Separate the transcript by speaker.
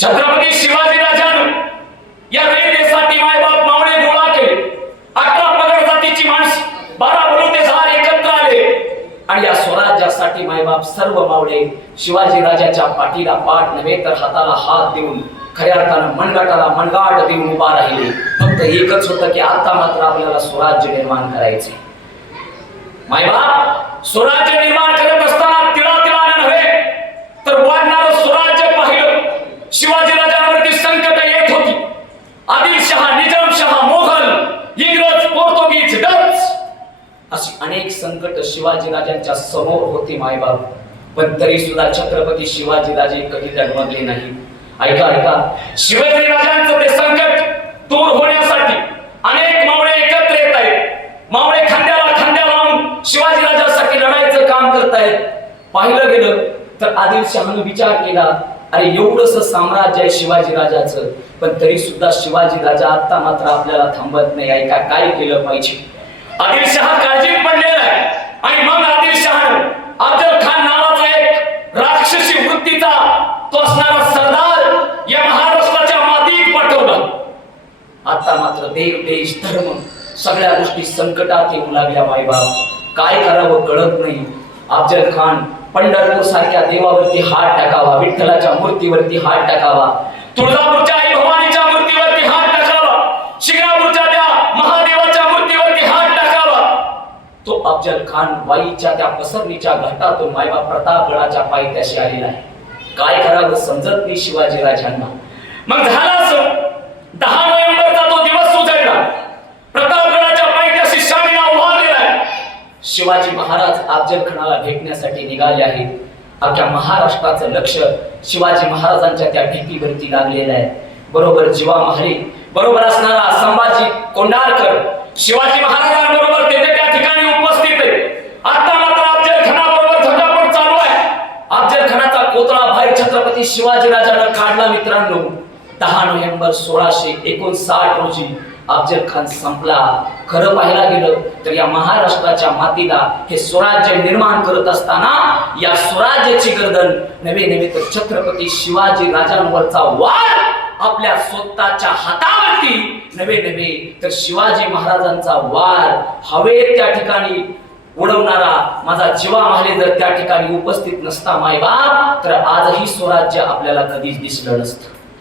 Speaker 1: छत्रपती शिवाजी राजानं या रयतेसाठी मायबाप मावळे गोळा केले अकरा पगड जातीची माणसं बारा बलुते झाड एकत्र आले. आणि या स्वराज्यासाठी मायबाप सर्व मावळे शिवाजी राजाच्या पाठीला पाठ नव्हे तर हाताला हात देऊन खऱ्या अर्थानं मनगाटाला मनगाट देऊन उभा राहिले. फक्त एकच होतं की आता मात्र आपल्याला स्वराज्य निर्माण करायचे मायबाप स्वराज्य निर्माण करत असताना तिळा तिळानं नव्हे तर वाढणारं स्वराज्य पाहिलं शिवाजी राजांवरती संकट येत होती आदिलशहा निजामशहा मोघल इंग्रज पोर्तुगीज डच अशी अनेक संकट शिवाजी राजांच्या समोर होती मायबाप. पण तरी सुद्धा छत्रपती शिवाजी राजे कधी जन्मले नाही. ऐका ऐका. शिवाजी राजांचं ते संकट दूर होण्यासाठी अनेक मावळे एकत्र येत आहेत. मावळे खांद्याला खांद्या लावून शिवाजी राजासाठी लढायचं काम करतायत पाहिलं गेलं तर आदिलशहानं विचार केला अरे एवढस साम्राज्य आहे शिवाजी राजाचं पण तरी सुद्धा शिवाजी राजा आता मात्र आपल्याला थांबत नाही. ऐका काय केलं पाहिजे? आदिलशहा काय पडलेला आहे आणि मग आदिलशहानं अफजल खान नावाचा एक राक्षसी तो असणारा सरदार या महाराष्ट्राच्या मातीत पाठवला. आता मात्र देव देश धर्म सगळ्या गोष्टी संकटात येऊ लागल्या मायबाप. काय करावं कळत नाही. अफजल खान पंढरपूर सारख्या देवावरती हात टाकावा विठ्ठलाच्या मूर्तीवरती हात टाकावा तुळजापूरच्या आई भवानीच्या मूर्तीवरती हात टाकावा शिंगणापूरच्या त्या महादेवाच्या मूर्तीवरती हात टाकावा. तो अफजल खान वाईच्या त्या पसरणीच्या घाटातून मायबा प्रतापगडाच्या पायथ्याशी आलेला आहे. काय करावं समजत नाही शिवाजी राजांना. मग झालं असं दहा नोव्हेंबरचा तो दिवस उजळला प्रतापगडाच्या पायथ्याशी शामिना उभारलेला आहे. शिवाजी महाराज अफजल खानाला भेटण्यासाठी निघाले आहेत. अख्ख्या महाराष्ट्राचं लक्ष शिवाजी महाराजांच्या त्या ढेकीवरती लागलेलं आहे. बरोबर जीवा महारी बरोबर असणारा संभाजी कोंढारकर शिवाजी महाराजांबरोबर तेथे त्या ठिकाणी उपस्थित आहे आता मात्र अफजल खानाबरोबर झटापट चालू आहे अफजल खानाचा कोतळा भाई छत्रपती शिवाजी राजानं काढला मित्रांनो. दहा नोव्हेंबर सोळाशे एकोणसाठ रोजी अफजल खान संपला. खरं पाहायला गेलं तर या महाराष्ट्राच्या मातीला हे स्वराज्य निर्माण करत असताना या स्वराज्याची गर्दन नवे नवे तर छत्रपती शिवाजी राजांवरचा वार आपल्या स्वतःच्या हातावरती नवे नवे तर शिवाजी महाराजांचा वार हवे त्या ठिकाणी उडवणारा माझा जीवा महाले जर त्या ठिकाणी उपस्थित नसता मायबाप तर आजही स्वराज्य आपल्याला कधीच दिसलं नसतं.